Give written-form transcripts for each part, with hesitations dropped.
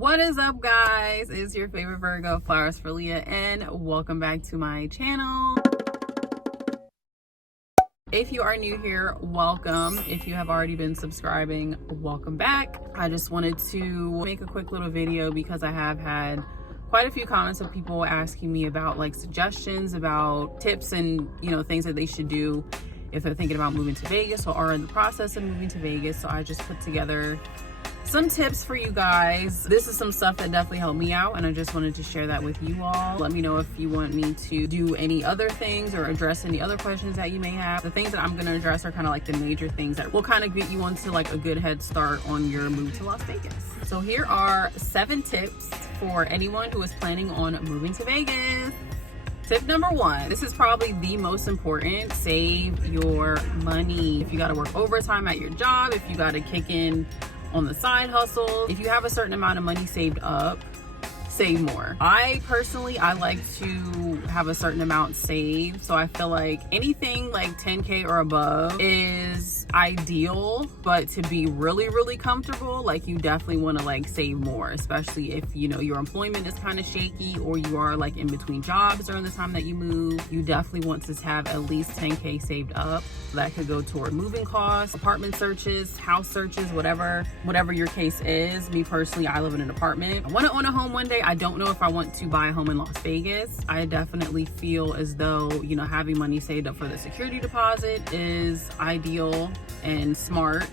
What is up, guys? It's your favorite Virgo, Flowers for Leah, and welcome back to my channel. If you are new here, welcome. If you have already been subscribing, welcome back. I just wanted to make a quick little video because I have had quite a few comments of people asking me about like suggestions, about tips and things that they should do if they're thinking about moving to Vegas or are in the process of moving to Vegas. So I just put together some tips for you guys. This is some stuff that definitely helped me out, and I just wanted to share that with you all. Let me know if you want me to do any other things or address any other questions that you may have. The things that I'm going to address are kind of like the major things that will kind of get you onto like a good head start on your move to Las Vegas. So here are 7 tips for anyone who is planning on moving to Vegas. Tip number 1, this is probably the most important: save your money. If you got to work overtime at your job, if you got to kick in on the side hustle, if you have a certain amount of money saved up, save more. I personally, I like to have a certain amount saved, so I feel like anything like 10K or above is ideal, but to be really comfortable, like you definitely want to like save more, especially if your employment is kind of shaky or you are like in between jobs during the time that you move. You definitely want to have at least 10K saved up. That could go toward moving costs, apartment searches, house searches, whatever your case is. Me personally, I live in an apartment. I want to own a home one day. I don't know if I want to buy a home in Las Vegas. I definitely feel as though, having money saved up for the security deposit is ideal and smart,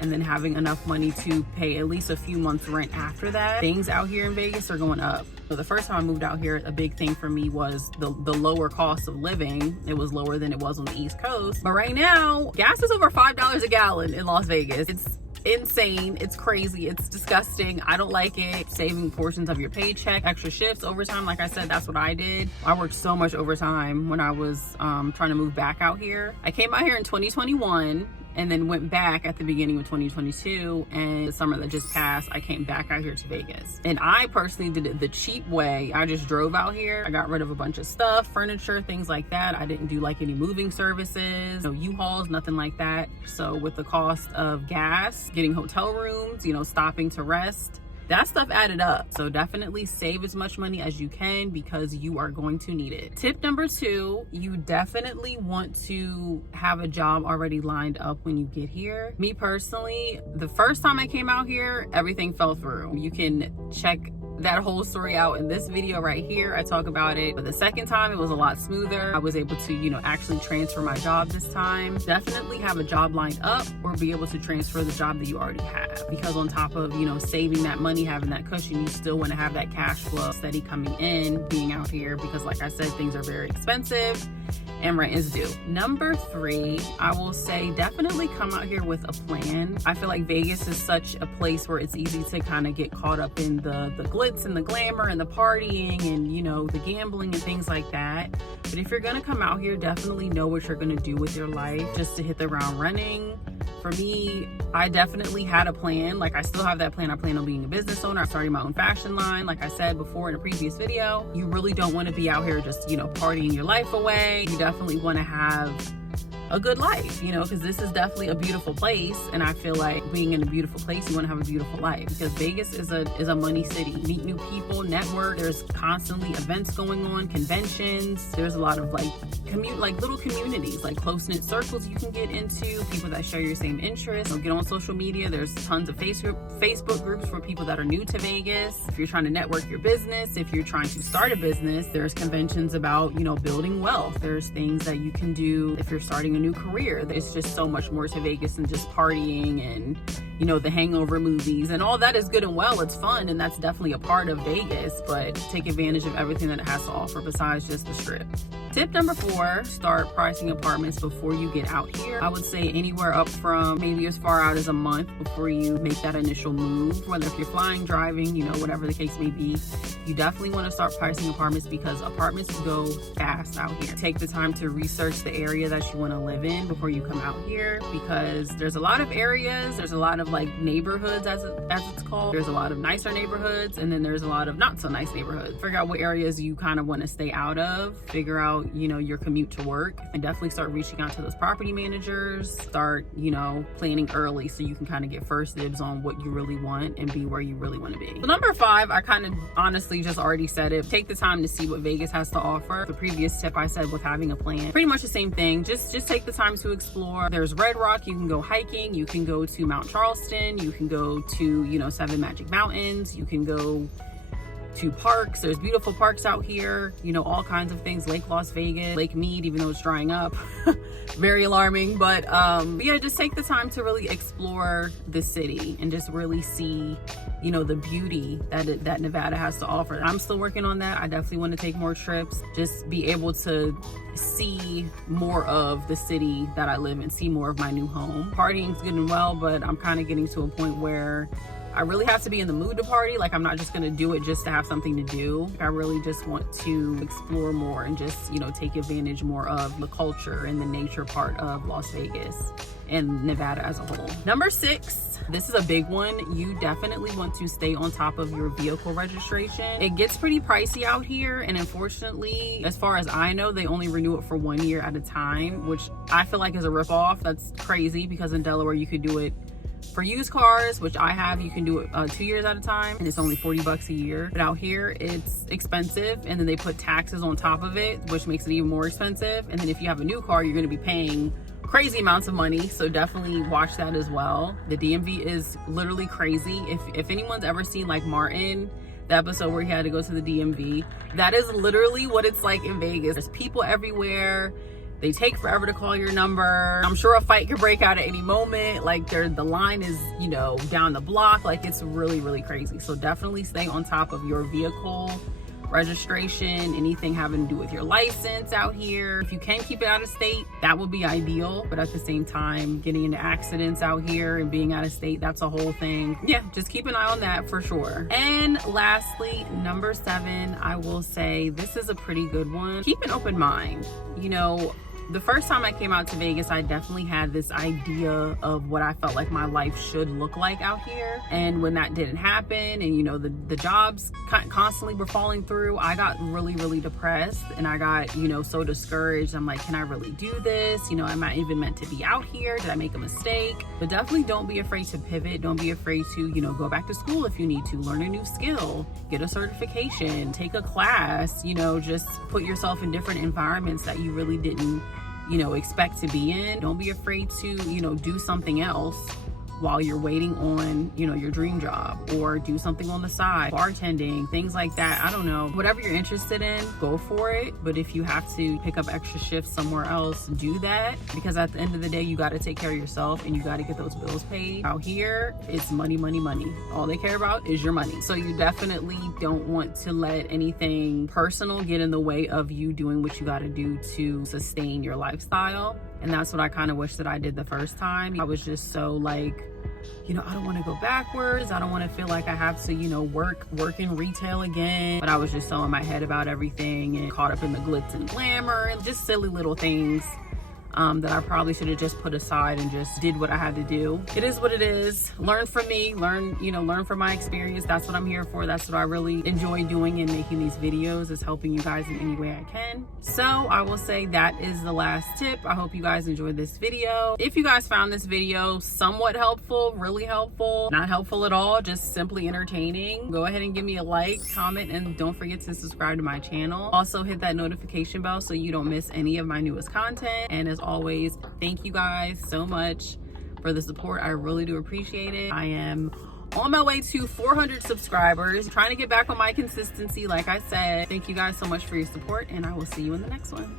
and then having enough money to pay at least a few months rent after that. Things out here in Vegas are going up. So the first time I moved out here, a big thing for me was the lower cost of living. It was lower than it was on the East Coast. But right now, gas is over $5 a gallon in Las Vegas. It's insane. It's crazy. It's disgusting. I don't like it. Saving portions of your paycheck, extra shifts, overtime. Like I said, that's what I did. I worked so much overtime when I was trying to move back out here. I came out here in 2021 and then went back at the beginning of 2022, and the summer that just passed, I came back out here to Vegas. And I personally did it the cheap way. I just drove out here. I got rid of a bunch of stuff, furniture, things like that. I didn't do like any moving services, no U-Hauls, nothing like that. So with the cost of gas, getting hotel rooms, stopping to rest, that stuff added up. So definitely save as much money as you can because you are going to need it. Tip number 2, you definitely want to have a job already lined up when you get here. Me personally, the first time I came out here, everything fell through. You can check that whole story out in this video right here. I talk about it. But the second time, it was a lot smoother. I was able to, actually transfer my job this time. Definitely have a job lined up or be able to transfer the job that you already have. Because on top of, saving that money, having that cushion, you still want to have that cash flow steady coming in, being out here, because like I said, things are very expensive and rent is due. Number 3, I will say definitely come out here with a plan. I feel like Vegas is such a place where it's easy to kind of get caught up in the glitz and the glamour and the partying and the gambling and things like that. But if you're gonna come out here, definitely know what you're gonna do with your life just to hit the ground running. For me, I definitely had a plan. Like I still have that plan. I plan on being a business owner. I'm starting my own fashion line. Like I said before in a previous video, you really don't want to be out here just, partying your life away. You definitely want to have a good life, because this is definitely a beautiful place, and I feel like being in a beautiful place, you want to have a beautiful life, because Vegas is a money city. Meet new people, network. There's constantly events going on, conventions. There's a lot of like little communities, like close-knit circles you can get into, people that share your same interests. Get on social media. There's tons of Facebook groups for people that are new to Vegas. If you're trying to network your business, if you're trying to start a business, there's conventions about building wealth. There's things that you can do if you're starting a new career. There's just so much more to Vegas than just partying and the Hangover movies, and all that is good and well. It's fun, and that's definitely a part of Vegas, but take advantage of everything that it has to offer besides just the strip. Tip number 4, start pricing apartments before you get out here. I would say anywhere up from maybe as far out as a month before you make that initial move. Whether if you're flying, driving, whatever the case may be, you definitely want to start pricing apartments because apartments go fast out here. Take the time to research the area that you want to live in before you come out here, because there's a lot of areas, there's a lot of of like neighborhoods, as it's called. There's a lot of nicer neighborhoods, and then there's a lot of not so nice neighborhoods. Figure out what areas you kind of want to stay out of, figure out, you know, your commute to work, and definitely start reaching out to those property managers. Start, you know, planning early so you can kind of get first dibs on what you really want and be where you really want to be. So number 5, I kind of honestly just already said it. Take the time to see what Vegas has to offer. The previous tip I said with having a plan, pretty much the same thing. Just take the time to explore. There's Red Rock, you can go hiking, you can go to Mount Charleston, you can go to, you know, 7 Magic Mountains, you can go to parks. There's beautiful parks out here, you know, all kinds of things. Lake Las Vegas, Lake Mead, even though it's drying up. Very alarming, but yeah, just take the time to really explore the city and just really see, you know, the beauty that Nevada has to offer. I'm still working on that. I definitely want to take more trips, just be able to see more of the city that I live in, see more of my new home. Partying's good and well, but I'm kind of getting to a point where I really have to be in the mood to party. Like, I'm not just gonna do it just to have something to do. I really just want to explore more and just, you know, take advantage more of the culture and the nature part of Las Vegas and Nevada as a whole. Number 6, this is a big one. You definitely want to stay on top of your vehicle registration. It gets pretty pricey out here, and unfortunately, as far as I know, they only renew it for 1 year at a time, which I feel like is a ripoff. That's crazy, because in Delaware you could do it for used cars, which I have. You can do it 2 years at a time, and it's only $40 a year. But out here it's expensive, and then they put taxes on top of it, which makes it even more expensive. And then if you have a new car, you're going to be paying crazy amounts of money, so definitely watch that as well. The DMV is literally crazy. If anyone's ever seen like Martin, the episode where he had to go to the DMV, that is literally what it's like in Vegas. There's people everywhere. They take forever to call your number. I'm sure a fight could break out at any moment. Like, the line is, you know, down the block. Like, it's really, really crazy. So definitely stay on top of your vehicle registration, anything having to do with your license out here. If you can keep it out of state, that would be ideal. But at the same time, getting into accidents out here and being out of state, that's a whole thing. Yeah, just keep an eye on that for sure. And lastly, number 7, I will say this is a pretty good one. Keep an open mind. You know, the first time I came out to Vegas, I definitely had this idea of what I felt like my life should look like out here. And when that didn't happen, and you know, the jobs constantly were falling through, I got really, really depressed, and I got, you know, so discouraged. I'm like, can I really do this? You know, am I even meant to be out here? Did I make a mistake? But definitely don't be afraid to pivot. Don't be afraid to, you know, go back to school if you need to, learn a new skill, get a certification, take a class, you know, just put yourself in different environments that you really didn't, you know, expect to be in. Don't be afraid to, you know, do something else while you're waiting on, you know, your dream job, or do something on the side, bartending, things like that. I don't know, whatever you're interested in, go for it. But if you have to pick up extra shifts somewhere else, do that, because at the end of the day, you got to take care of yourself and you got to get those bills paid. Out here, it's money, money, money. All they care about is your money. So you definitely don't want to let anything personal get in the way of you doing what you got to do to sustain your lifestyle. And that's what I kind of wish that I did the first time. I was just so like, you know, I don't want to go backwards. I don't want to feel like I have to, you know, work in retail again. But I was just so in my head about everything and caught up in the glitz and glamour and just silly little things that I probably should have just put aside and just did what I had to do. It is what it is. Learn from me, learn from my experience. That's what I'm here for. That's what I really enjoy doing and making these videos, is helping you guys in any way I can. So I will say that is the last tip. I hope you guys enjoyed this video. If you guys found this video somewhat helpful, really helpful, not helpful at all, just simply entertaining, go ahead and give me a like, comment, and don't forget to subscribe to my channel. Also hit that notification bell so you don't miss any of my newest content. And as always, thank you guys so much for the support. I really do appreciate it. I am on my way to 400 subscribers, trying to get back on my consistency. Like I said, thank you guys so much for your support, and I will see you in the next one.